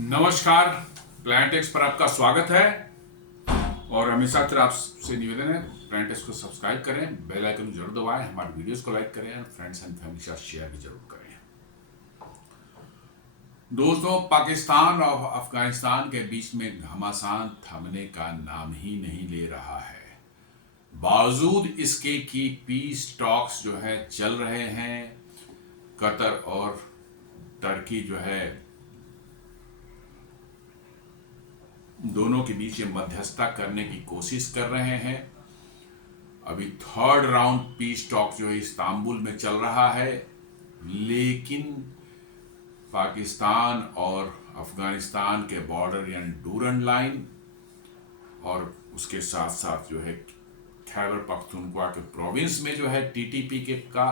नमस्कार। प्लांटेक्स पर आपका स्वागत है और हमेशा की तरह आपसे निवेदन है, प्लांटेक्स को सब्सक्राइब करें, बेल आइकन जरूर दबाएं, हमारे वीडियोस को लाइक करें और फ्रेंड्स एंड फैमिली के साथ शेयर भी जरूर करें। दोस्तों, पाकिस्तान और अफगानिस्तान के बीच में घमासान थमने का नाम ही नहीं ले रहा है। बावजूद इसके कि पीस टॉक्स जो है चल रहे हैं, कतर और टर्की जो है दोनों के बीच मध्यस्थता करने की कोशिश कर रहे हैं। अभी थर्ड राउंड पीस टॉक जो है इस्तांबुल में चल रहा है, लेकिन पाकिस्तान और अफगानिस्तान के बॉर्डर यानी डूरन लाइन और उसके साथ साथ जो है खैबर पख्तूनख्वा के प्रोविंस में जो है टीटीपी के का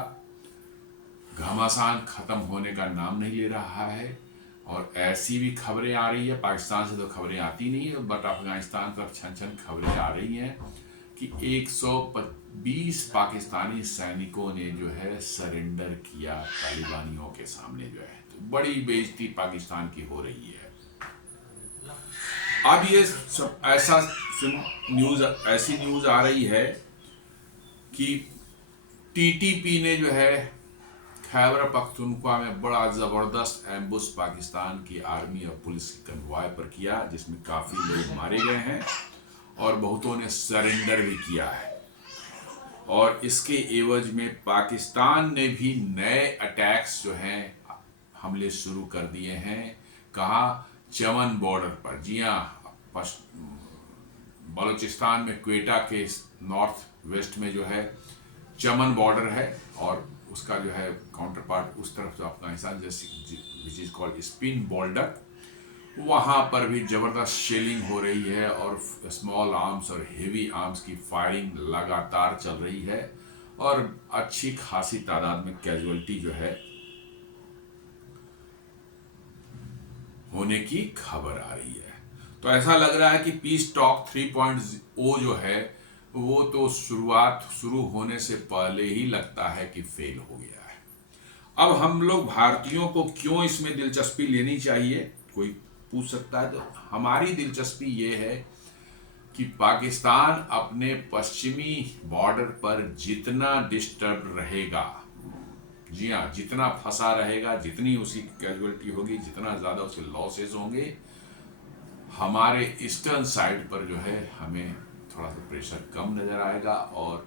घमासान खत्म होने का नाम नहीं ले रहा है। और ऐसी भी खबरें आ रही है, पाकिस्तान से तो खबरें आती नहीं है, बट अफगानिस्तान पर छन छन खबरें आ रही हैं कि 120 पाकिस्तानी सैनिकों ने जो है सरेंडर किया तालिबानियों के सामने जो है। तो बड़ी बेइज्जती पाकिस्तान की हो रही है। अब ये सब ऐसी न्यूज आ रही है कि टीटीपी ने जो है खैबर पख्तूनख्वा में बड़ा ज़बरदस्त एम्बुश पाकिस्तान की आर्मी और पुलिस के कन्वॉय पर किया, जिसमें काफ़ी लोग मारे गए हैं और बहुतों ने सरेंडर भी किया है। और इसके एवज में पाकिस्तान ने भी नए अटैक्स जो हैं हमले शुरू कर दिए हैं। कहाँ? चमन बॉर्डर पर। जी हाँ, बलूचिस्तान में क्वेटा के नॉर्थ वेस्ट में जो है चमन बॉर्डर है और उसका जो है काउंटर पार्ट उस तरफ जो अफगानिस्तान जैसी which is called spin border, वहाँ पर भी ज़बरदस्त शेलिंग हो रही है और स्मॉल आर्म्स और हेवी आर्म्स की फायरिंग लगातार चल रही है और अच्छी खासी तादाद में कैजुअल्टी जो है होने की खबर आ रही है। तो ऐसा लग रहा है कि पीस टॉक 3.0 जो है वो तो शुरू होने से पहले ही लगता है कि फेल हो गया है। अब हम लोग भारतीयों को क्यों इसमें दिलचस्पी लेनी चाहिए, कोई पूछ सकता है। तो हमारी दिलचस्पी ये है कि पाकिस्तान अपने पश्चिमी बॉर्डर पर जितना डिस्टर्ब रहेगा, जी हाँ, जितना फंसा रहेगा, जितनी उसकी कैजुअलिटी होगी, जितना ज़्यादा उसके लॉसेस होंगे, हमारे ईस्टर्न साइड पर जो है हमें थोड़ा सा प्रेशर कम नज़र आएगा और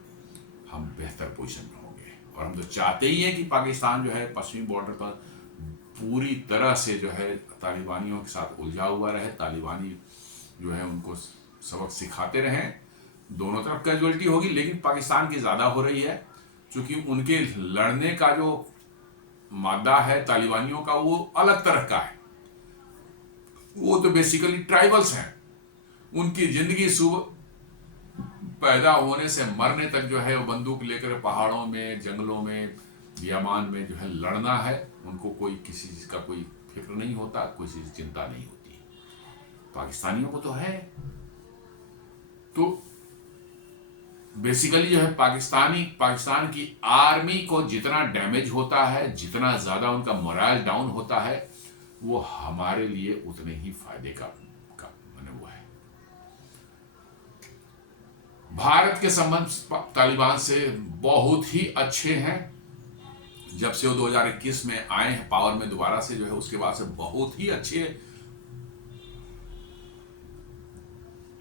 हम बेहतर पोजीशन में होंगे। और हम तो चाहते ही हैं कि पाकिस्तान जो है पश्चिमी बॉर्डर पर पूरी तरह से जो है तालिबानियों के साथ उलझा हुआ रहे, तालिबानी जो है उनको सबक सिखाते रहें। दोनों तरफ कैजुअलिटी होगी, लेकिन पाकिस्तान की ज़्यादा हो रही है क्योंकि उनके लड़ने का जो मादा है तालिबानियों का वो अलग तरह का है। वो तो बेसिकली ट्राइबल्स हैं, उनकी ज़िंदगी सुबह पैदा होने से मरने तक जो है वो बंदूक लेकर पहाड़ों में, जंगलों में, बियामान में जो है लड़ना है। उनको कोई किसी चीज़ का कोई फिक्र नहीं होता, कोई चीज़ चिंता नहीं होती। पाकिस्तानियों को तो है। तो बेसिकली जो है पाकिस्तान की आर्मी को जितना डैमेज होता है, जितना ज़्यादा उनका मोरल डाउन होता है, वो हमारे लिए उतने ही फायदे का माने वो है। भारत के संबंध तालिबान से बहुत ही अच्छे हैं। जब से वो 2021 में आए हैं पावर में दोबारा से जो है, उसके बाद से बहुत ही अच्छे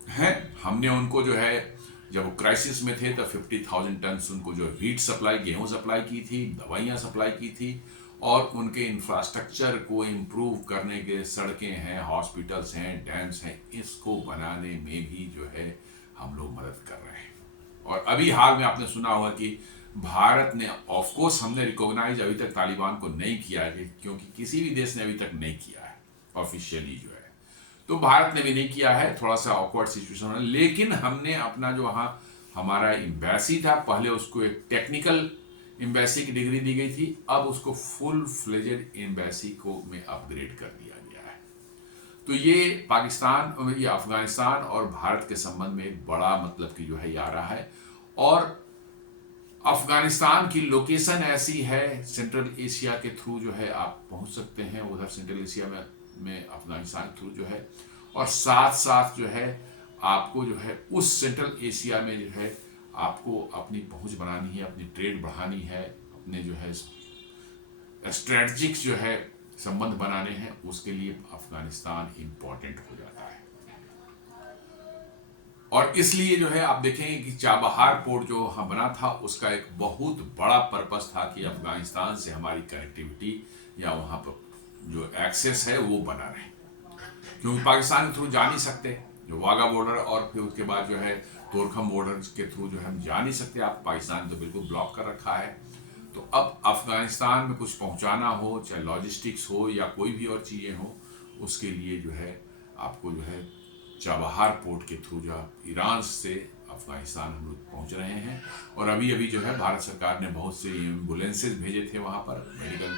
हैं। हमने उनको जो है जब वो क्राइसिस में थे तो 50,000 टन उनको जो वीट सप्लाई, गेहूं सप्लाई की थी, दवाइयां सप्लाई की थी और उनके इंफ्रास्ट्रक्चर को इम्प्रूव करने के सड़कें हैं, हॉस्पिटल्स हैं, डैम्स हैं, इसको बनाने में भी जो है हम लोग मदद कर रहे हैं। और अभी हाल में आपने सुना होगा कि भारत ने, ऑफ कोर्स हमने रिकॉग्नाइज अभी तक तालिबान को नहीं किया है क्योंकि किसी भी देश ने अभी तक नहीं किया है ऑफिशियली जो है, तो भारत ने भी नहीं किया है, थोड़ा सा ऑकवर्ड सिचुएशन है। लेकिन हमने अपना जो वहाँ हमारा एम्बेसी था, पहले उसको एक टेक्निकल एम्बेसी की डिग्री दी गई थी, अब उसको फुल फ्लेजेड एम्बेसी को में अपग्रेड कर दिया गया है। तो ये पाकिस्तान, ये अफगानिस्तान और भारत के संबंध में एक बड़ा मतलब कि जो है आ रहा है। और अफगानिस्तान की लोकेशन ऐसी है, सेंट्रल एशिया के थ्रू जो है आप पहुंच सकते हैं उधर। सेंट्रल एशिया में में अफगानिस्तान थ्रू जो है, और साथ साथ जो है आपको जो है उस सेंट्रल एशिया में जो है आपको अपनी पहुंच बनानी है, अपनी ट्रेड बढ़ानी है, अपने जो है स्ट्रेटजिक जो है संबंध बनाने हैं, उसके लिए अफगानिस्तान इम्पोर्टेंट हो जाता है। और इसलिए जो है आप देखेंगे कि चाबहार पोर्ट जो वहाँ बना था उसका एक बहुत बड़ा पर्पस था कि अफगानिस्तान से हमारी कनेक्टिविटी या वहाँ पर जो एक्सेस है वो बना रहे, क्योंकि पाकिस्तान के थ्रू जा नहीं सकते, जो वाघा बॉर्डर और फिर उसके बाद जो है तोरखम बॉर्डर के थ्रू जो है हम जा नहीं सकते, आप पाकिस्तान तो बिल्कुल ब्लॉक कर रखा है। तो अब अफगानिस्तान में कुछ पहुंचाना हो, चाहे लॉजिस्टिक्स हो या कोई भी और चीज़ें हो, उसके लिए जो है आपको जो है चाबहार पोर्ट के थ्रू जो ईरान से अफगानिस्तान हम लोग पहुंच रहे हैं। और अभी अभी जो है भारत सरकार ने बहुत से एम्बुलेंसेज भेजे थे वहाँ पर, मेडिकल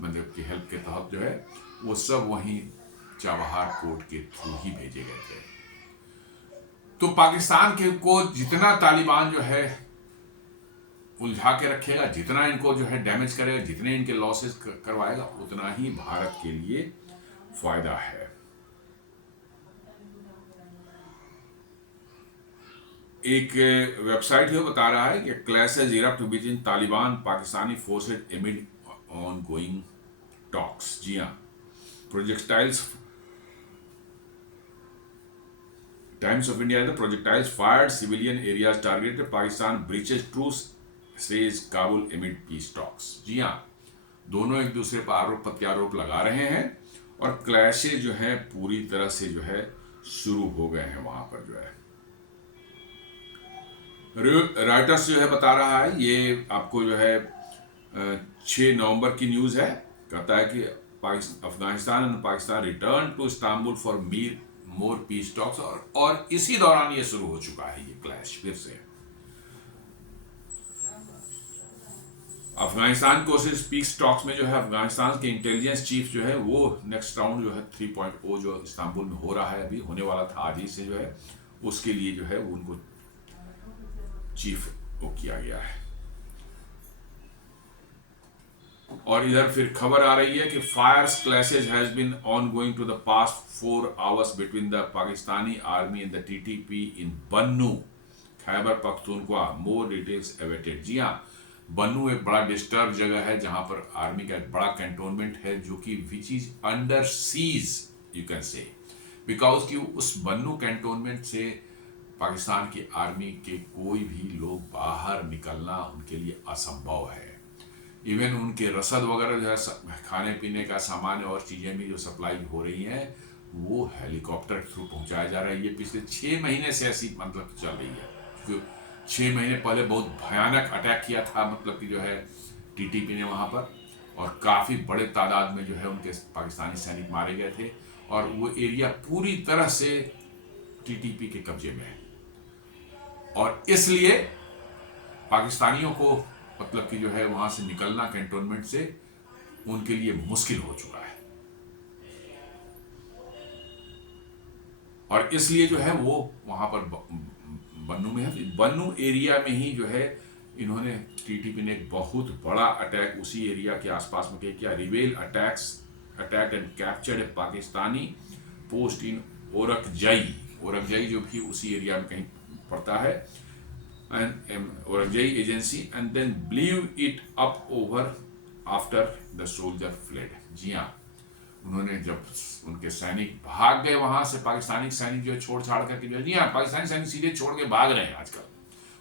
मतलब की हेल्प के तहत जो है वो सब वहीं चाबहार पोर्ट के थ्रू ही भेजे गए थे। तो पाकिस्तान के को जितना तालिबान जो है उलझा के रखेगा, जितना इनको जो है डैमेज करेगा, जितने इनके लॉसेस करवाएगा, उतना ही भारत के लिए फायदा है। एक वेबसाइट है बता रहा है कि clashes erupt between Taliban Pakistani forces amid on going talks. जी हाँ, projectiles Times of India the projectiles fired civilian areas targeted Pakistan breaches truce says Kabul amid peace talks. जी हाँ, दोनों एक दूसरे पर आरोप प्रत्यारोप लगा रहे हैं और क्लैशेज जो है पूरी तरह से जो है शुरू हो गए हैं वहां पर जो है। राइटर्स जो है बता रहा है, ये आपको जो है 6 नवंबर की न्यूज़ है, कहता है कि Afghanistan and Pakistan return to Istanbul for more peace talks, और इसी दौरान ये शुरू हो चुका है ये क्लैश फिर से। अफगानिस्तान को सिर्फ पीस टॉक्स में जो है अफगानिस्तान के इंटेलिजेंस चीफ जो है वो नेक्स्ट राउंड जो है 3.0 जो इस्तांबुल में हो रहा है, अभी होने वाला था आज ही से जो है, उसके लिए जो है उनको चीफ को किया गया है। और इधर फिर खबर आ रही है कि fires clashes has been ongoing to the past 4 hours between the Pakistani army and the TTP in Bannu, Khyber Pakhtunkhwa. More details awaited. जी हाँ, बन्नू एक बड़ा डिस्टर्ब जगह है जहां पर आर्मी का एक बड़ा कैंटोनमेंट है, जो कि which is under sees you can say, because कि उस बन्नू कैंटोनमेंट से पाकिस्तान की आर्मी के कोई भी लोग बाहर निकलना उनके लिए असंभव है। इवन उनके रसद वगैरह जो है खाने पीने का सामान और चीज़ें भी जो सप्लाई हो रही हैं वो हेलीकॉप्टर के थ्रू पहुंचाया जा रहा है। ये पिछले 6 महीने से ऐसी मतलब चल रही है, क्योंकि 6 महीने पहले बहुत भयानक अटैक किया था, मतलब कि जो है टीटीपी ने वहाँ पर, और काफ़ी बड़े तादाद में जो है उनके पाकिस्तानी सैनिक मारे गए थे, और वो एरिया पूरी तरह से टीटीपी के कब्जे में है। और इसलिए पाकिस्तानियों को मतलब कि जो है वहां से निकलना कैंटोनमेंट से उनके लिए मुश्किल हो चुका है, और इसलिए जो है वो वहां पर बन्नू में है। बन्नू एरिया में ही जो है इन्होंने टीटीपी ने एक बहुत बड़ा अटैक उसी एरिया के आसपास में किया। रिवेल attack and captured a Pakistani post in Orakzai जो भी उसी एरिया में कहीं पड़ता है, Orakzai agency, and then blew it up over after the soldier fled. जी हाँ, उन्होंने जब उनके सैनिक भाग गए वहां से, पाकिस्तानी सैनिक जो छोड़ छाड़ करके जो, जी हाँ, पाकिस्तानी सैनिक सीधे छोड़ के भाग रहे हैं आजकल,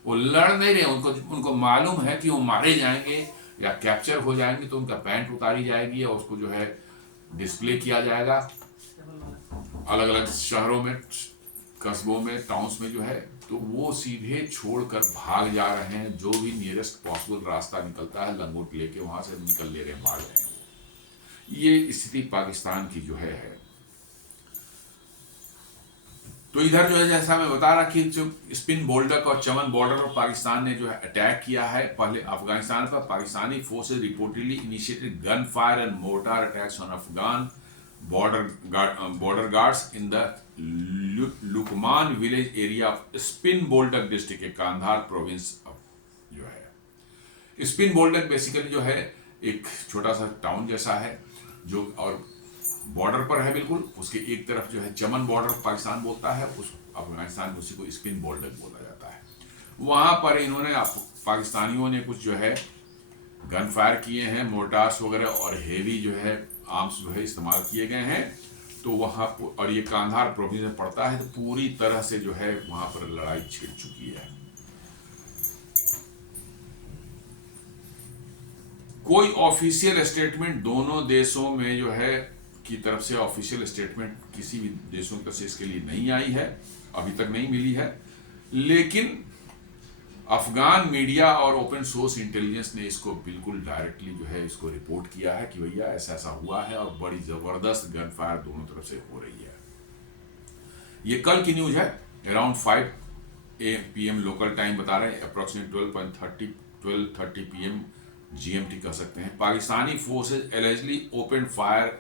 वो लड़ नहीं रहे। उनको मालूम है कि वो मारे जाएंगे या कैप्चर हो जाएंगे, तो उनका पैंट उतारी जाएगी और उसको जो है डिस्प्ले किया जाएगा अलग अलग शहरों में, कस्बों में, टाउन्स में जो है, तो वो सीधे छोड़कर भाग जा रहे हैं। जो भी नियरेस्ट पॉसिबल रास्ता निकलता है लंगोट लेके वहां से निकल ले रहे हैं, भाग रहे हैं। ये स्थिति पाकिस्तान की जो है। तो इधर जो है जैसा मैं बता रहा कि जो स्पिन बोल्डक और चमन बॉर्डर पर पाकिस्तान ने जो है अटैक किया है पहले अफगानिस्तान पर। Pakistani forces reportedly initiated gun fire and mortar attacks on Afghan border guards in the Lukman village area of Spin Boldak district के कांधार प्रोविंस जो है। स्पिन बोल्डक बेसिकली जो है एक छोटा सा टाउन जैसा है जो, और बॉर्डर पर है बिल्कुल, उसके एक तरफ जो है चमन बॉर्डर पाकिस्तान बोलता है, उस अफगानिस्तान उसी को स्पिन बॉर्डर बोला जाता है। वहां पर इन्होंने पाकिस्तानियों ने कुछ जो है गन फायर किए हैं, मोर्टार्स वगैरह और हेवी जो है आर्म्स जो है इस्तेमाल किए गए हैं। तो वहां और ये कांधार प्रोविंस में पड़ता है, तो पूरी तरह से जो है वहां पर लड़ाई छिड़ चुकी है। कोई ऑफिशियल स्टेटमेंट दोनों देशों में जो है की तरफ से ऑफिशियल स्टेटमेंट किसी भी देशों की तरफ से इसके लिए नहीं आई है, अभी तक नहीं मिली है। लेकिन अफगान मीडिया और ओपन सोर्स इंटेलिजेंस ने इसको बिल्कुल डायरेक्टली जो है इसको रिपोर्ट किया है कि भैया ऐसा ऐसा हुआ है और बड़ी जबरदस्त गन फायर दोनों तरफ से हो रही है। ये कल की न्यूज है, अराउंड 5 PM लोकल टाइम बता रहे हैं, अप्रोक्सीमेट 12:30 PM GMT कह सकते हैं। Pakistani forces allegedly open fire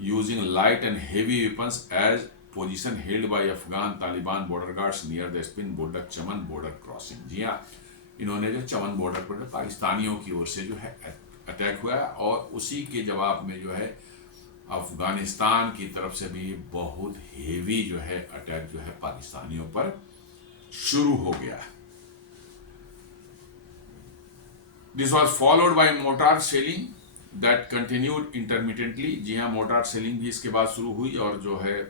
using light and heavy weapons as position held by Afghan Taliban border guards near the Spin border Chaman border crossing. जी हाँ, इन्होंने जो चमन बॉर्डर पर पाकिस्तानियों की ओर से जो है अटैक हुआ है और उसी के जवाब में जो है अफगानिस्तान की तरफ से भी बहुत हेवी जो है अटैक जो है पाकिस्तानियों पर शुरू हो गया है। This was followed by mortar shelling that continued intermittently. जी हाँ, मोर्टार शेलिंग भी इसके बाद शुरू हुई और जो है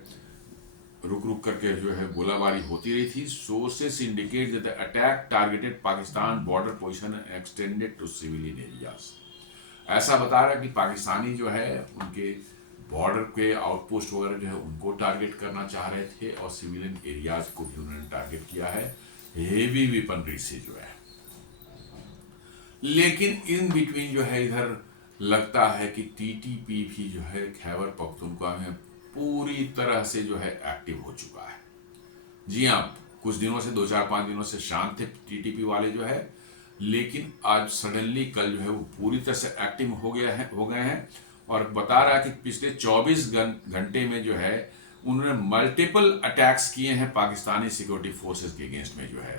रुक रुक करके जो है गोलाबारी होती रही थी। Sources indicate that the attack targeted Pakistan border position extended to civilian areas. ऐसा बता रहा है कि पाकिस्तानी जो है उनके बॉर्डर के आउटपोस्ट वगैरह जो है उनको टारगेट करना चाह रहे थे और सिविलियन एरियाज को भी उन्होंने टारगेट किया है हेवी वेपनरी से जो है। लेकिन इन बिटवीन जो है इधर लगता है कि TTP भी जो है खैबर पख्तूनख्वा में पूरी तरह से जो है एक्टिव हो चुका है। जी हाँ, कुछ दिनों से 2-4-5 दिनों से शांत थे TTP वाले जो है, लेकिन आज सडनली कल जो है वो पूरी तरह से एक्टिव हो गए हैं और बता रहा है कि पिछले 24 घंटे में जो है उन्होंने मल्टीपल अटैक्स किए हैं पाकिस्तानी सिक्योरिटी फोर्सेस के अगेंस्ट में जो है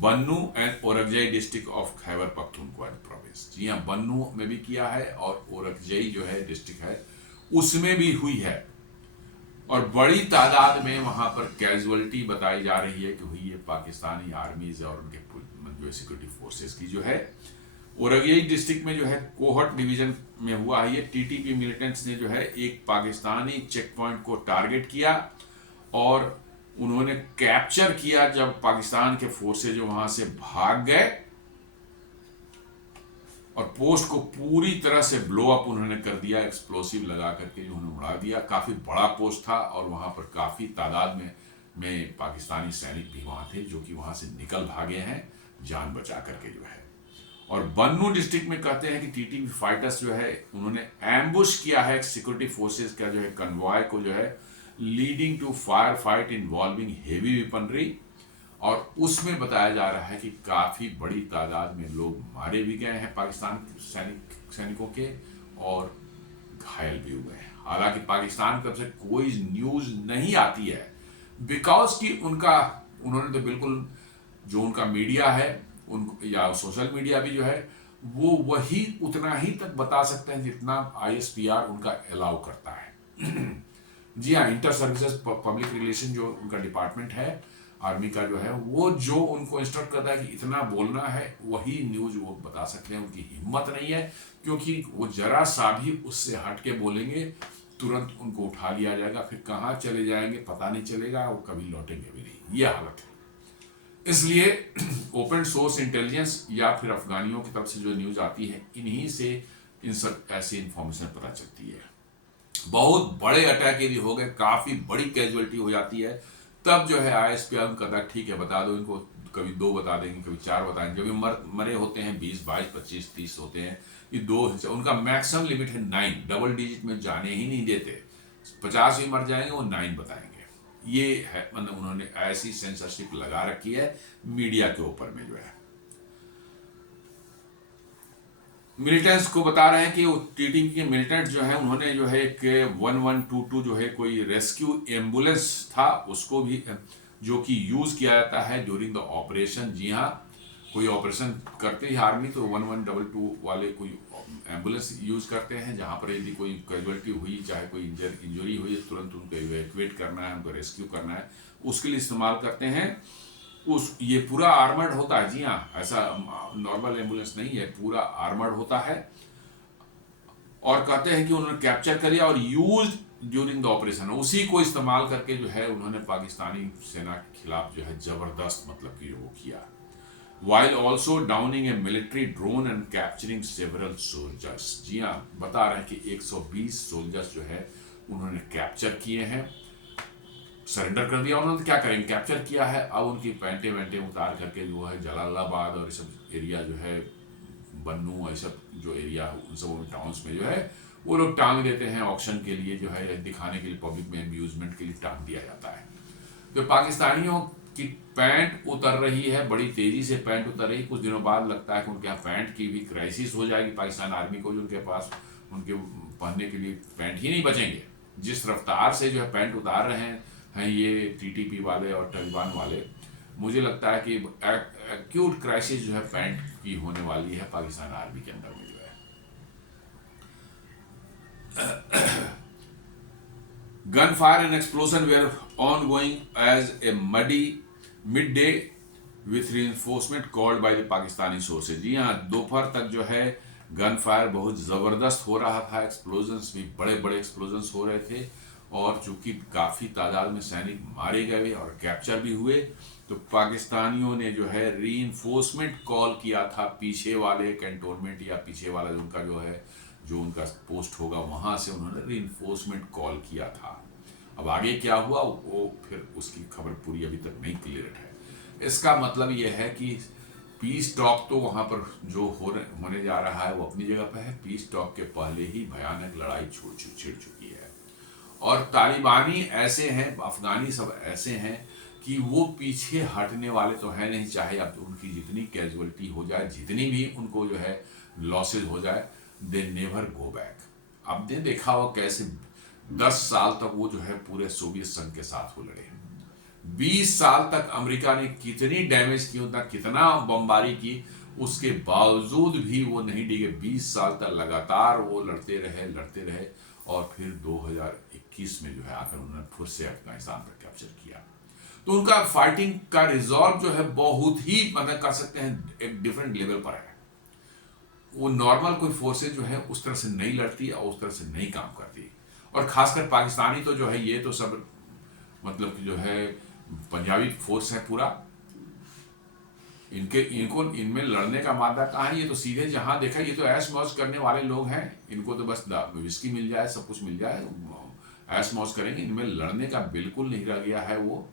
Bannu and Orakzai district of Khyber Pakhtunkhwa province. जी हाँ, बन्नू में भी किया है और ओरकजई जो है डिस्ट्रिक्ट है उसमें भी हुई है और बड़ी तादाद में वहां पर कैजुअलिटी बताई जा रही है कि हुई है पाकिस्तानी आर्मीज और उनके जो सिक्योरिटी फोर्सेस की जो है। ओरकजई डिस्ट्रिक्ट में जो है कोहट डिवीजन में हुआ है ये। TTP मिलिटेंट्स ने जो है एक पाकिस्तानी चेक पॉइंट को टारगेट किया और उन्होंने कैप्चर किया जब पाकिस्तान के फोर्सेज जो वहां से भाग गए और पोस्ट को पूरी तरह से ब्लो अप उन्होंने कर दिया, एक्सप्लोसिव लगा करके जो उन्होंने उड़ा दिया। काफी बड़ा पोस्ट था और वहां पर काफी तादाद में पाकिस्तानी सैनिक भी वहां थे जो कि वहां से निकल भागे हैं जान बचा करके जो है। और बन्नू डिस्ट्रिक्ट में कहते हैं कि TTP फाइटर्स जो है उन्होंने एम्बुश किया है सिक्योरिटी फोर्सेस का जो है कन्वॉय को जो है, leading to fire fight involving heavy weaponry. और उसमें बताया जा रहा है कि काफी बड़ी तादाद में लोग मारे भी गए हैं पाकिस्तान सैनिकों के और घायल भी हुए हैं। हालांकि पाकिस्तान की तरफ से कोई न्यूज नहीं आती है बिकॉज कि उन्होंने तो बिल्कुल जो उनका मीडिया है या सोशल मीडिया भी जो है वो वही उतना ही तक बता सकते हैं जितना ISPR उनका अलाउ करता है। जी हाँ, इंटर सर्विसेज पब्लिक रिलेशन जो उनका डिपार्टमेंट है आर्मी का जो है वो जो उनको इंस्ट्रक्ट करता है कि इतना बोलना है वही न्यूज वो बता सकते हैं। उनकी हिम्मत नहीं है क्योंकि वो जरा सा भी उससे हट के बोलेंगे तुरंत उनको उठा लिया जाएगा, फिर कहाँ चले जाएंगे पता नहीं चलेगा, वो कभी लौटेंगे भी नहीं। ये हालत है। इसलिए ओपन सोर्स इंटेलिजेंस या फिर अफगानियों की तरफ से जो न्यूज आती है इन्हीं से इन सब ऐसी इंफॉर्मेशन पता चलती है। बहुत बड़े अटैक यदि हो गए, काफी बड़ी कैजुअलिटी हो जाती है, तब जो है ISPR कहता है ठीक है बता दो इनको, कभी 2 बता देंगे कभी 4 बताएंगे। जब मरे होते हैं 20, 22, 25, 30 होते हैं, ये 2 उनका मैक्सिमम लिमिट है 9, डबल डिजिट में जाने ही नहीं देते। 50 भी मर जाएंगे वो 9 बताएंगे। ये है मतलब उन्होंने ऐसी सेंसरशिप लगा रखी है मीडिया के ऊपर में जो है। मिलिटेंट्स को बता रहे हैं कि TTP के मिलिटेंट जो है उन्होंने जो है एक 1122 जो है कोई रेस्क्यू एम्बुलेंस था उसको भी जो कि यूज किया जाता है ड्यूरिंग द ऑपरेशन। जी हाँ, कोई ऑपरेशन करते ही आर्मी तो 1122 वाले कोई एम्बुलेंस यूज करते हैं, जहाँ पर यदि कोई कैजुअलिटी हुई, चाहे कोई इंजरी हुई, तुरंत उनको इवैक्यूएट करना है, उनको रेस्क्यू करना है, उसके लिए इस्तेमाल करते हैं। ये पूरा आर्मर्ड होता है, जी हाँ, ऐसा नॉर्मल एम्बुलेंस नहीं है, पूरा आर्मर्ड होता है। और कहते हैं कि उन्होंने कैप्चर कर लिया और यूज ड्यूरिंग द ऑपरेशन, उसी को इस्तेमाल करके जो है उन्होंने पाकिस्तानी सेना के खिलाफ जो है जबरदस्त मतलब कि वो किया, while also downing a military drone and capturing several soldiers। जी हाँ, बता रहे हैं कि 120 सोल्जर्स जो है उन्होंने कैप्चर किए हैं, सरेंडर कर दिया उन्होंने। तो क्या करेंगे, कैप्चर किया है, अब उनकी पैंटे वैंटे उतार करके जो है जलालाबाद और ये सब एरिया जो है, बन्नू, ये सब जो एरिया उन सब टाउन्स में जो है वो लोग टांग देते हैं ऑक्शन के लिए, जो है दिखाने के लिए, पब्लिक में अम्यूजमेंट के लिए टांग दिया जाता है। तो पाकिस्तानियों की पैंट उतर रही है, बड़ी तेजी से पैंट उतर रही। कुछ दिनों बाद लगता है कि उनके यहाँ पैंट की भी क्राइसिस हो जाएगी, पाकिस्तान आर्मी को, जो उनके पास उनके पहनने के लिए पैंट ही नहीं बचेंगे। जिस रफ्तार से जो है पैंट उतार रहे हैं ये टीटीपी वाले और तालिबान वाले, मुझे लगता है कि एक्यूट क्राइसिस जो है पैंट की होने वाली है पाकिस्तान आर्मी के अंदर में जो है। Gunfire and explosion were ongoing as a muddy midday with reinforcement called by the Pakistani sources। जी हाँ, दोपहर तक जो है गन फायर बहुत ज़बरदस्त हो रहा था, एक्सप्लोजन्स भी बड़े बड़े एक्सप्लोजन्स हो रहे थे, और चूंकि काफ़ी तादाद में सैनिक मारे गए और कैप्चर भी हुए, तो पाकिस्तानियों ने जो है रीइंफोर्समेंट कॉल किया था पीछे वाले कैंटोनमेंट या पीछे वाला जो उनका जो है जो उनका पोस्ट होगा वहाँ से उन्होंने रीइंफोर्समेंट कॉल किया था। अब आगे क्या हुआ वो फिर उसकी खबर पूरी अभी तक नहीं क्लियर है। इसका मतलब ये है कि पीस टॉक तो वहाँ पर जो होने जा रहा है वो अपनी जगह पर है, पीस टॉक के पहले ही भयानक लड़ाई छिड़ चुकी है। और तालिबानी ऐसे हैं, अफगानी सब ऐसे हैं कि वो पीछे हटने वाले तो है नहीं, चाहे अब उनकी जितनी कैजुअलिटी हो जाए, जितनी भी उनको जो है लॉसेज हो जाए, दे नेवर गो बैक। अब ने देखा हो कैसे 10 साल तक वो जो है पूरे सोवियत संघ के साथ वो लड़े, 20 साल तक अमेरिका ने कितनी डैमेज की, उतना कितना बमबारी की, उसके बावजूद भी वो नहीं डिगे। 20 साल तक लगातार वो लड़ते रहे और फिर 2021 में जो है आकर उन्होंने फिर से अफगानिस्तान पर कैप्चर किया। तो उनका फाइटिंग का रिजॉल्व जो है बहुत ही मतलब कर सकते हैं एक डिफरेंट लेवल पर है। वो नॉर्मल कोई फोर्सेज जो है उस तरह से नहीं लड़ती और उस तरह से नहीं काम करती। और खासकर पाकिस्तानी तो जो है ये तो सब मतलब कि जो है पंजाबी फोर्स है पूरा, इनको इनमें लड़ने का मादा कहाँ है। ये तो सीधे जहां देखा ये तो ऐश मौज करने वाले लोग हैं, इनको तो बस विस्की मिल जाए, सब कुछ मिल जाए, ऐश मौज करेंगे। इनमें लड़ने का बिल्कुल नहीं रह गया है, वो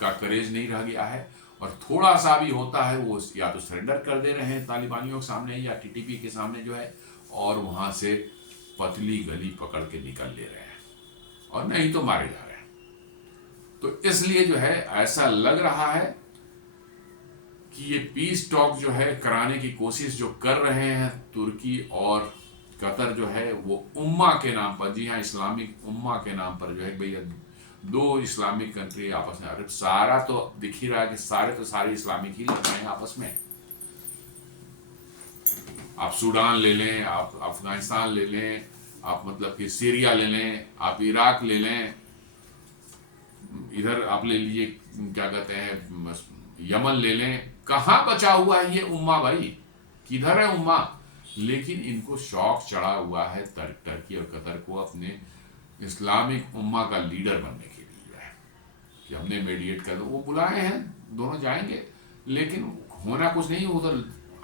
का करेज नहीं रह गया है। और थोड़ा सा भी होता है वो या तो सरेंडर कर दे रहे हैं तालिबानियों के सामने या टीटीपी के सामने जो है, और वहां से पतली गली पकड़ के निकल ले रहे हैं और नहीं तो मारे जा रहे हैं। तो इसलिए जो है ऐसा लग रहा है कि ये पीस टॉक जो है कराने की कोशिश जो कर रहे हैं तुर्की और कतर जो है, वो उम्मा के नाम पर, जी हाँ इस्लामिक उम्मा के नाम पर जो है, भैया 2 इस्लामिक कंट्री आपस में, अरे सारा तो दिख ही रहा है कि सारे इस्लामिक ही लड़ रहे हैं आपस में। आप सूडान ले लें, आप अफगानिस्तान ले लें, आप मतलब कि सीरिया ले लें, आप इराक ले लें, इधर आप ले लीजिए क्या कहते हैं यमन ले लें, कहाँ बचा हुआ है ये उम्मा भाई, किधर है उम्मा। लेकिन इनको शौक चढ़ा हुआ है टर्की और कतर को अपने इस्लामिक उम्मा का लीडर बनने के लिए है कि हमने मेडिएट कर दो। वो बुलाए हैं, दोनों जाएंगे, लेकिन होना कुछ नहीं। वो तो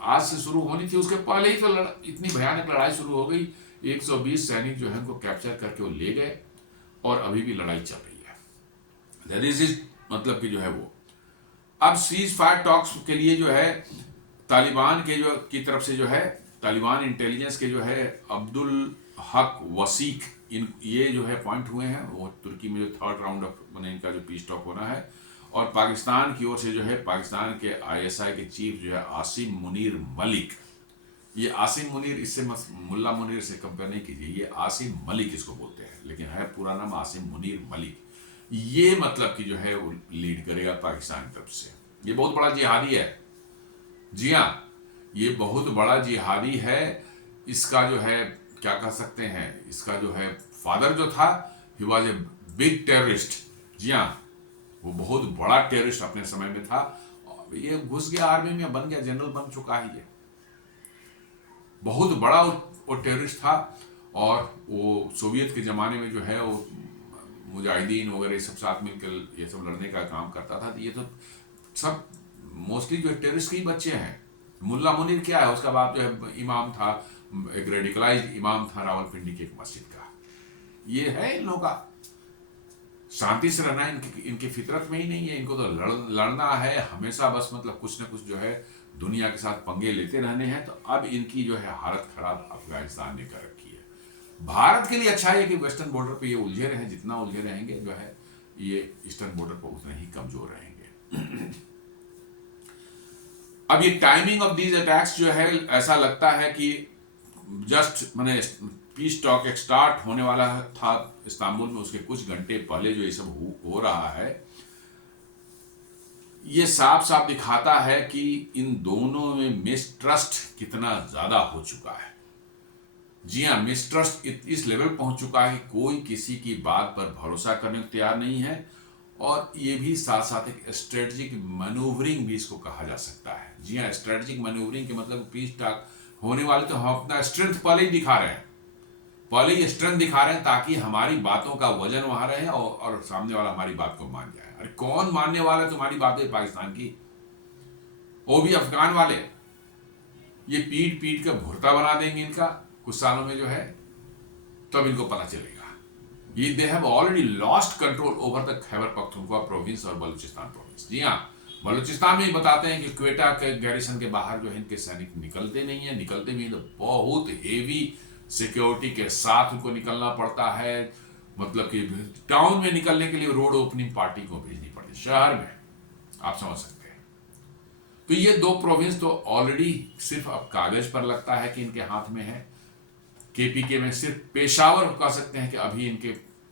आज से शुरू होनी थी, उसके पहले ही तो इतनी भयानक लड़ाई शुरू हो गई। 120 सैनिक जो है उनको कैप्चर करके वो ले गए और अभी भी लड़ाई चल रही है। दिस इज मतलब कि जो है वो अब सीज फायर टॉक्स के लिए जो है तालिबान के जो की तरफ से जो है तालिबान इंटेलिजेंस के जो है अब्दुल हक वसीक, ये जो है पॉइंट हुए हैं। वो तुर्की में जो 3rd राउंड ऑफ मैंने इनका जो पीस टॉक होना है, और पाकिस्तान की ओर से जो है पाकिस्तान के ISI के चीफ जो है आसिम मुनीर मलिक, ये आसिम मुनीर, इससे मुल्ला मुनीर से कंपेयर नहीं कीजिए, ये आसिम मलिक इसको बोलते हैं, लेकिन है पूरा नाम आसिम मुनीर मलिक। ये मतलब कि जो है वो लीड करेगा पाकिस्तान की तरफ से। ये बहुत बड़ा जिहादी है, जी हाँ। ये बहुत बड़ा जिहादी है। इसका जो है क्या कह सकते हैं, इसका जो है फादर जो था, he was a big terrorist. जी हाँ, वो बहुत बड़ा टेररिस्ट अपने समय में था। ये घुस गया आर्मी में, बन गया जनरल, बन चुका है। ये बहुत बड़ा वो टेररिस्ट था। और वो सोवियत के ज़माने में जो है वो मुजाहिदीन वगैरह सब साथ मिलकर ये सब लड़ने का काम करता था। ये तो सब मोस्टली जो टेररिस्ट के ही बच्चे हैं। मुल्ला मुनीर क्या है, उसका बाप जो है इमाम था, एक रेडिकलाइज्ड इमाम था रावलपिंडी की एक मस्जिद का। ये है इन लोगों का। शांति से रहना इनकी फितरत में ही नहीं है। इनको तो लड़ना है हमेशा, बस मतलब कुछ ना कुछ जो है दुनिया के साथ पंगे लेते रहने हैं। तो अब इनकी जो है हालत खराब अफगानिस्तान ने कर रखी है। भारत के लिए अच्छा है कि वेस्टर्न बॉर्डर पे ये उलझे रहे, जितना उलझे रहेंगे जो है ये ईस्टर्न बॉर्डर पर उतने ही कमजोर रहेंगे। अब ये टाइमिंग ऑफ दीज अटैक्स जो है, ऐसा लगता है कि जस्ट मैंने पीस टॉक एक स्टार्ट होने वाला था इस्तांबुल में, उसके कुछ घंटे पहले जो ये सब हो रहा है, ये साफ साफ दिखाता है कि इन दोनों में मिसट्रस्ट कितना ज्यादा हो चुका है। जी हाँ, मिसट्रस्ट इस लेवल पहुंच चुका है कि कोई किसी की बात पर भरोसा करने को तैयार नहीं है। और ये भी साथ साथ एक स्ट्रेटजिक मैन्यूवरिंग भी इसको कहा जा सकता है। जी हाँ, स्ट्रेटजिक मैन्यूवरिंग के मतलब पीस टॉक होने वाले तो हम अपना स्ट्रेंथ पहले ही दिखा रहे हैं, पहले ही स्ट्रेंथ दिखा रहे हैं ताकि हमारी बातों का वजन वहां रहे और सामने वाला हमारी बात को मान जाए। अरे कौन मानने वाला है तुम्हारी बातें पाकिस्तान की, वो भी अफगान वाले। ये पीट पीट कर भुरता बना देंगे इनका कुछ सालों में जो है, तब इनको पता चलेगा। ये they have already lost control over the Khyber Pakhtunkhwa province और बलूचिस्तान प्रोविंस। जी हाँ, बलूचिस्तान में ही बताते हैं कि क्वेटा के गैरिसन के बाहर जो है इनके सैनिक निकलते नहीं है, निकलते भी तो बहुत हेवी सिक्योरिटी के साथ उनको निकलना पड़ता है। मतलब कि टाउन में निकलने के लिए रोड ओपनिंग पार्टी को भेजनी पड़ती है, शहर में, आप समझ सकते हैं। तो ये दो प्रोविंस तो ऑलरेडी सिर्फ अब कागज पर लगता है कि इनके हाथ में है। केपीके में सिर्फ पेशावर कह सकते हैं कि अभी इनके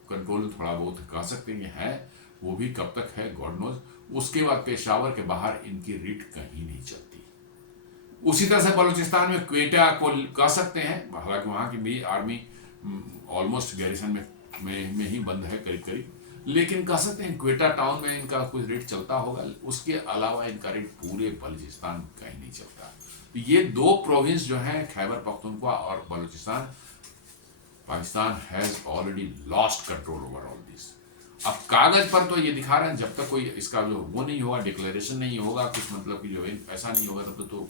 कंट्रोल थोड़ा बहुत कह सकते हैं है, वो भी कब तक है गॉड नोज। उसके बाद पेशावर के बाहर इनकी रीट कहीं नहीं चलती। उसी तरह से बलूचिस्तान में क्वेटा को कह सकते हैं, हालांकि वहां की भी आर्मी ऑलमोस्ट गैरिसन में ही बंद है करीब करीब, लेकिन कह सकते हैं क्वेटा टाउन में इनका कुछ रेट चलता होगा। उसके अलावा इनका रेट पूरे बलूचिस्तान कहीं नहीं चलता। ये दो प्रोविंस जो हैं खैबर पख्तूनख्वा और Balochistan, Pakistan has already lost control over all this. अब कागज पर तो ये दिखा रहे हैं, जब तक कोई इसका जो वो नहीं होगा, डिक्लेरेशन नहीं होगा, कुछ मतलब कि जो ऐसा नहीं होगा, तब तो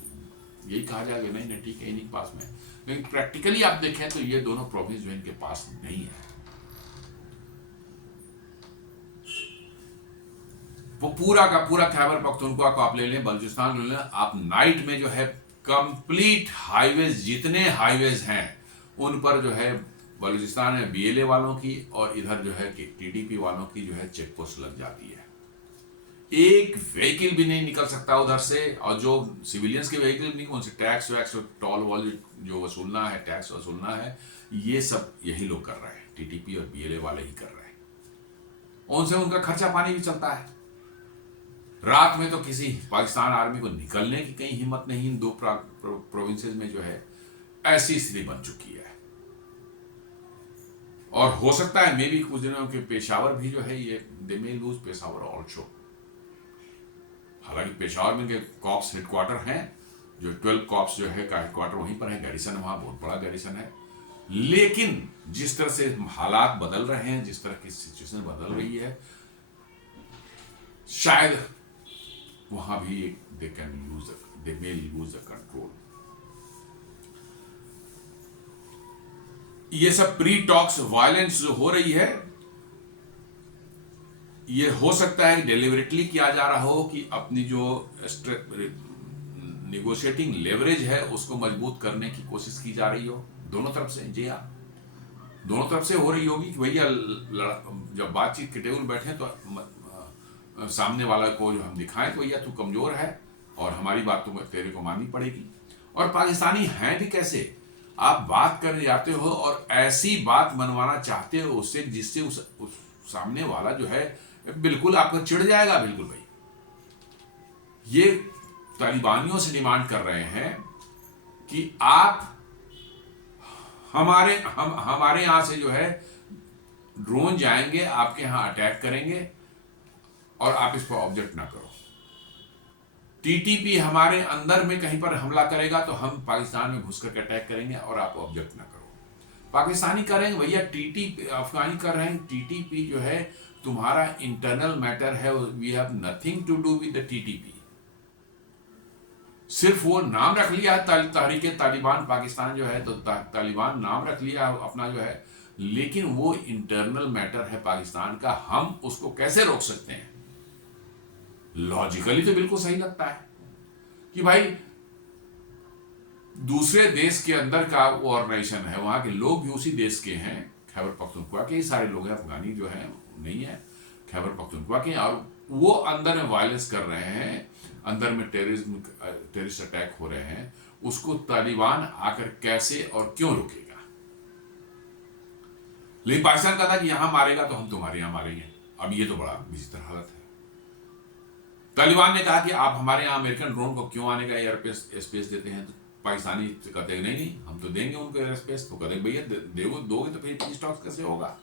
यही कहा जाएगा नहीं नहीं ठीक है इन्हीं के पास में। लेकिन प्रैक्टिकली आप देखें तो ये दोनों प्रोविंस जो इनके पास नहीं है। वो पूरा का पूरा खैबर पख्तूनख्वा को आप ले लें, बलूचिस्तान ले लें, आप नाइट में जो है कंप्लीट हाईवेज, जितने हाईवेज हैं उन पर जो है बलूचिस्तान में बीएलए वालों की और इधर जो है कि टीडीपी वालों की जो है चेक पोस्ट लग जाती है। एक व्हीकल भी नहीं निकल सकता उधर से, और जो सिविलियंस के व्हीकल नहीं, उनसे टैक्स वैक्स टॉल वॉल जो वसूलना है, टैक्स वसूलना है, ये सब यही लोग कर रहे हैं, टीटीपी और बीएलए वाले ही कर रहे हैं। उनसे उनका खर्चा पानी भी चलता है। रात में तो किसी पाकिस्तान आर्मी को निकलने की कहीं हिम्मत नहीं इन दो प्रोविंसेस में जो है, ऐसी स्थिति बन चुकी है। और हो सकता है मे भी कुछ दिनों के पेशावर भी जो है ये दे मे लूज पेशावर ऑल्सो। हालांकि पेशावर में के कॉप्स हेडक्वार्टर हैं, जो 12 कॉप्स जो है का हेडक्वार्टर वहीं पर है, गैरिसन वहां बहुत बड़ा गैरिसन है। लेकिन जिस तरह से हालात बदल रहे हैं, जिस तरह की सिचुएशन बदल रही है, शायद वहां भी दे मे लूज द कंट्रोल। ये सब प्री टॉक्स वायलेंस जो हो रही है, ये हो सकता है डेलिबरेटली किया जा रहा हो कि अपनी जो निगोशिएटिंग लेवरेज है उसको मजबूत करने की कोशिश की जा रही हो दोनों तरफ से। जी हाँ, दोनों तरफ से हो रही होगी कि भैया जब बातचीत के टेबल बैठे तो सामने वाला को जो हम दिखाएं तो भैया तू कमजोर है और हमारी बात तो तेरे को माननी पड़ेगी। और पाकिस्तानी हैं भी कैसे, आप बात करने जाते हो और ऐसी बात मनवाना चाहते हो उससे जिससे उस सामने वाला जो है बिल्कुल आपको चिढ़ जाएगा। बिल्कुल भाई, ये तालिबानियों से डिमांड कर रहे हैं कि आप हमारे यहां से जो है ड्रोन जाएंगे, आपके यहां अटैक करेंगे और आप इस पर ऑब्जेक्ट ना करो। टीटीपी हमारे अंदर में कहीं पर हमला करेगा तो हम पाकिस्तान में घुस करके अटैक करेंगे और आप ऑब्जेक्ट ना करो। पाकिस्तानी करेंगे भैया, टीटीपी अफगानी कर रहे हैं। टीटीपी जो है तुम्हारा इंटरनल मैटर है, we have nothing to do with the TTP. सिर्फ वो नाम रख लिया है तहरीक तालिबान पाकिस्तान जो है, तो तालिबान नाम रख लिया अपना जो है, लेकिन वो इंटरनल मैटर है पाकिस्तान का। हम उसको कैसे रोक सकते हैं? लॉजिकली तो बिल्कुल सही लगता है कि भाई दूसरे देश के अंदर का वो ऑर्गेनाइजेशन है, वहां के लोग भी उसी देश के हैं, खैबर पख्तूनख्वा के ही सारे लोग हैं, अफगानी जो है नहीं है, खैबर पख्तूनख्वा के, और वो अंदर में वायलेंस कर रहे हैं, अंदर में टेररिस्ट अटैक हो रहे हैं। उसको तालिबान आकर कैसे और क्यों रोकेगा? लेकिन पाकिस्तान का था कि यहां मारेगा तो हम तुम्हारे यहां मारेंगे। अब ये तो बड़ा विचित्र हालत है। तालिबान ने कहा कि आप हमारे यहाँ अमेरिकन ड्रोन को क्यों आने का एयर स्पेस देते हैं? तो पाकिस्तानी कहते हैं नहीं हम तो देंगे उनको एयर स्पेस। तो कहते भैया दोगे तो फिर पीस टॉक्स कैसे होगा?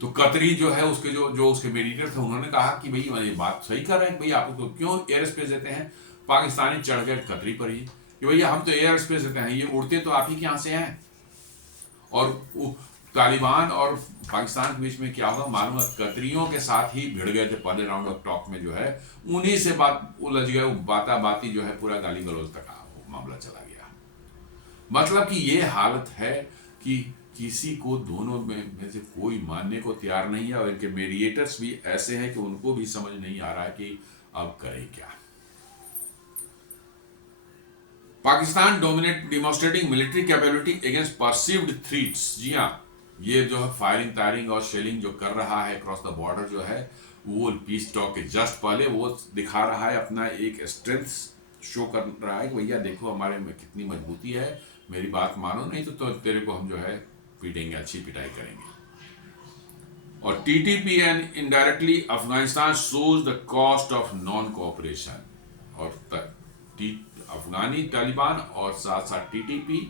तो कतरी जो है उसके जो उसके मेडिएटर थे, उन्होंने कहा कि भाई ये बात सही कर रहे हैं, भैया आपको तो क्यों एयर स्पेस देते हैं? पाकिस्तानी चढ़ गए कतरी पर ही कि भैया हम तो एयर स्पेस देते हैं, ये उड़ते तो आप ही के यहाँ से हैं। और तालिबान और पाकिस्तान के बीच में क्या होगा मालूम है? कतरियों के साथ ही भिड़ गए थे पहले राउंड ऑफ टॉक में जो है, उन्हीं से बात उलझ गए, बाती जो है पूरा गाली गलौज तक मामला चला गया। मतलब कि ये हालत है कि किसी को दोनों में से कोई मानने को तैयार नहीं है, और इनके मीडिएटर्स भी ऐसे हैं कि उनको भी समझ नहीं आ रहा है कि अब करें क्या। Pakistan demonstrating military capability against perceived threats. जी हाँ, ये जो है फायरिंग तायरिंग और शेलिंग जो कर रहा है क्रॉस द बॉर्डर जो है, वो पीस टॉक के जस्ट पहले वो दिखा रहा है अपना एक स्ट्रेंथ शो कर रहा है कि भैया देखो हमारे में कितनी मजबूती है, मेरी बात मानो, नहीं तो तेरे को हम जो है पीटेंगे, अच्छी पिटाई करेंगे। और TTP and indirectly Afghanistan shows the cost of non cooperation. और अफगानी तालिबान और साथ साथ टीटीपी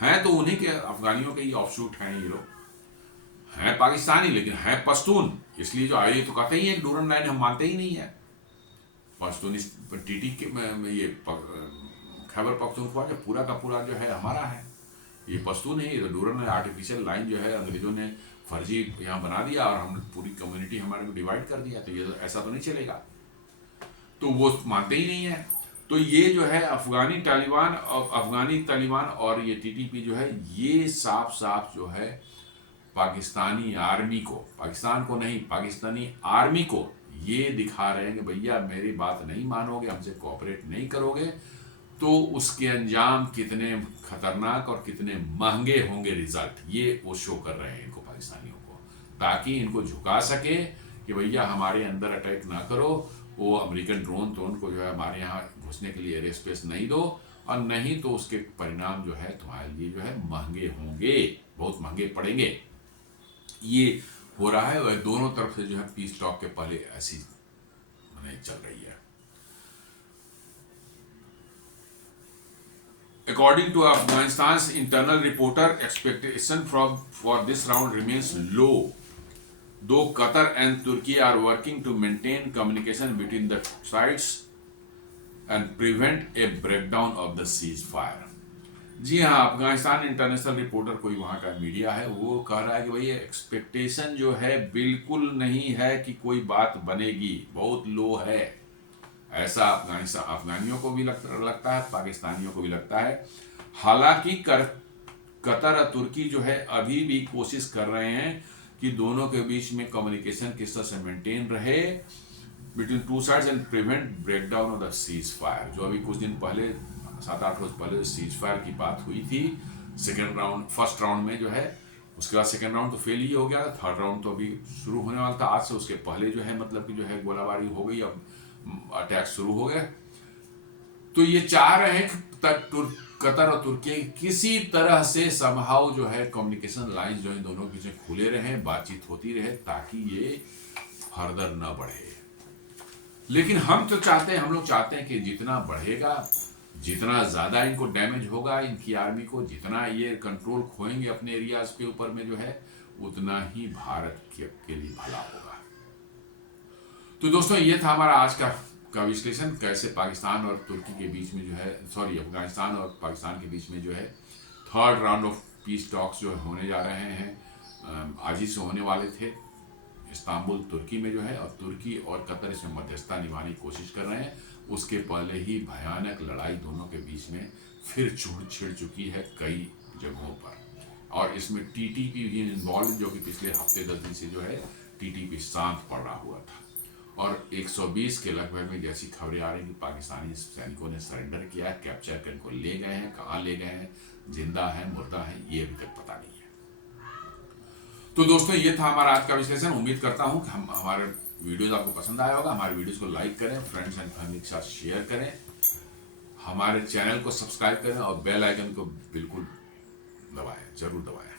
हैं तो उन्हीं के अफगानियों के ही ऑफशूट हैं। ये लोग हैं पाकिस्तानी लेकिन हैं पश्तून, इसलिए जो आए तो कहते ही है डूरन लाइन हम मानते ही नहीं है। पश्तून टीटी के ये खैबर पख्तूनख्वा जो पूरा का पूरा जो है हमारा है, ये पश्तून है। ये तो डूरन आर्टिफिशियल लाइन जो है अंग्रेजों ने फर्जी यहाँ बना दिया और हमने पूरी कम्युनिटी हमारे को डिवाइड कर दिया, तो ये तो ऐसा तो नहीं चलेगा, तो वो मानते ही नहीं है। तो ये जो है अफगानी तालिबान और ये टीटीपी जो है, ये साफ साफ जो है पाकिस्तानी आर्मी को, पाकिस्तान को नहीं, पाकिस्तानी आर्मी को ये दिखा रहे हैं कि भैया मेरी बात नहीं मानोगे, हमसे कोऑपरेट नहीं करोगे तो उसके अंजाम कितने खतरनाक और कितने महंगे होंगे रिजल्ट, ये वो शो कर रहे हैं इनको, पाकिस्तानियों को, ताकि इनको झुका सके कि भैया हमारे अंदर अटैक ना करो, वो अमेरिकन ड्रोन तो उनको जो है हमारे यहाँ घुसने के लिए एयर स्पेस नहीं दो, और नहीं तो उसके परिणाम जो है तुम्हारे लिए जो है महंगे होंगे, बहुत महंगे पड़ेंगे। ये हो रहा है, और दोनों तरफ से जो है पीस टॉक के पहले ऐसी चल रही है। According to Afghanistan's internal reporter, expectation for this round remains low, though Qatar and Turkey are working to maintain communication between the sides and prevent a breakdown of the ceasefire. जी हाँ, Afghanistan international reporter कोई वहाँ का media है, वो कह रहा है कि भाई एक्सपेक्टेशन जो है बिल्कुल नहीं है कि कोई बात बनेगी, बहुत लो है। ऐसा अफगानियों को भी लगता है, पाकिस्तानियों को भी लगता है। हालांकि कतर और तुर्की जो है अभी भी कोशिश कर रहे हैं कि दोनों के बीच में कम्युनिकेशन किस तरह से मेंटेन रहे between two sides and prevent breakdown of the cease fire. जो अभी कुछ दिन पहले 7-8 रोज पहले सीज फायर की बात हुई थी फर्स्ट राउंड में जो है, उसके बाद सेकेंड राउंड तो फेल ही हो गया, थर्ड राउंड तो अभी शुरू होने वाला था आज से, उसके पहले जो है मतलब कि जो है गोलाबारी हो गई, अब अटैक शुरू हो गए। तो ये चाह रहे हैं कि कतर और तुर्की किसी तरह से समहाउ जो है कम्युनिकेशन लाइन जो है दोनों के बीच खुले रहें, बातचीत होती रहे, ताकि ये फर्दर न बढ़े। लेकिन हम लोग चाहते हैं कि जितना बढ़ेगा जितना ज़्यादा इनको डैमेज होगा इनकी आर्मी को, जितना ये कंट्रोल खोएंगे अपने एरियाज के ऊपर में जो है, उतना ही भारत के लिए भला होगा। तो दोस्तों ये था हमारा आज का विश्लेषण, कैसे पाकिस्तान और तुर्की के बीच में जो है, सॉरी अफगानिस्तान और पाकिस्तान के बीच में जो है third round of peace talks जो होने जा रहे हैं। आज ही से होने वाले थे इस्तांबुल तुर्की में जो है, और तुर्की और कतर इसमें मध्यस्थता निभाने की कोशिश कर रहे हैं। उसके पहले ही भयानक लड़ाई दोनों के बीच में फिर छिड़ चुकी है कई जगहों पर, और इसमें टीटीपी भी इन्वॉल्व, जो कि पिछले हफ्ते 10 दिन से जो है टीटीपी शांत पड़ रहा हुआ था। और 120 के लगभग में जैसी खबरें आ रही कि पाकिस्तानी सैनिकों ने सरेंडर किया है, कैप्चर कर इनको ले गए हैं, कहाँ ले गए हैं, जिंदा है मुर्दा है, ये अभी तक पता नहीं है। तो दोस्तों ये था हमारा आज का विश्लेषण। उम्मीद करता हूँ कि हमारे वीडियोस आपको पसंद आया होगा। हमारे वीडियोस को लाइक करें, फ्रेंड्स एंड फैमिली के साथ शेयर करें, हमारे चैनल को सब्सक्राइब करें और बेल आइकन को बिल्कुल दबाएं, जरूर दबाएं।